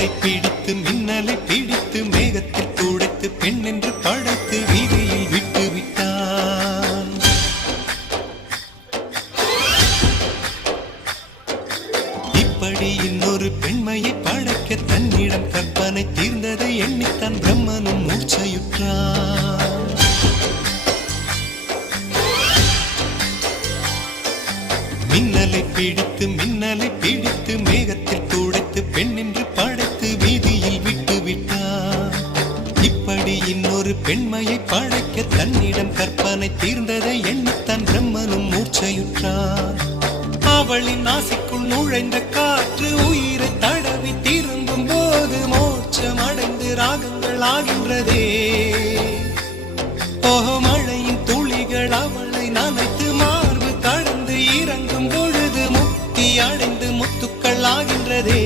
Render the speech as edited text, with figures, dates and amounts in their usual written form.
மின்னலை பிடித்து மின்னலை பிடித்து மேகத்தில் துடைத்து பெண் என்று படைத்து வீதியில் விட்டு விட்டான். இப்படி இன்னொரு பெண்மையை படைக்க தன்னிடம் கற்பனை தீர்ந்ததை எண்ணித்தான் பிரம்மனும் மூர்ச்சையுற்றான். மின்னலை பிடித்து மேகத்தில் துடைத்து பெண் என்று படைத்து வீதியில் விட்டு விட்டான். இப்படி இன்னொரு பெண்மையை படைக்க தன்னிடம் கற்பனை தீர்ந்ததை எண்ணித்தான் பிரம்மனும் மூர்ச்சையுற்றான். அவளின் நாசிக்குள் நுழைந்த காற்று உயிரை தடவி திரும்பும் போது மோட்சம் அடைந்து ராகங்கள் ஆகின்றதே. ஓஹோ, மழையின் துளிகள் அவளை நனைத்து மார்பு கடந்து இறங்கும் பொழுது முக்தி அடைந்து முத்துக்கள் ஆகின்றதே.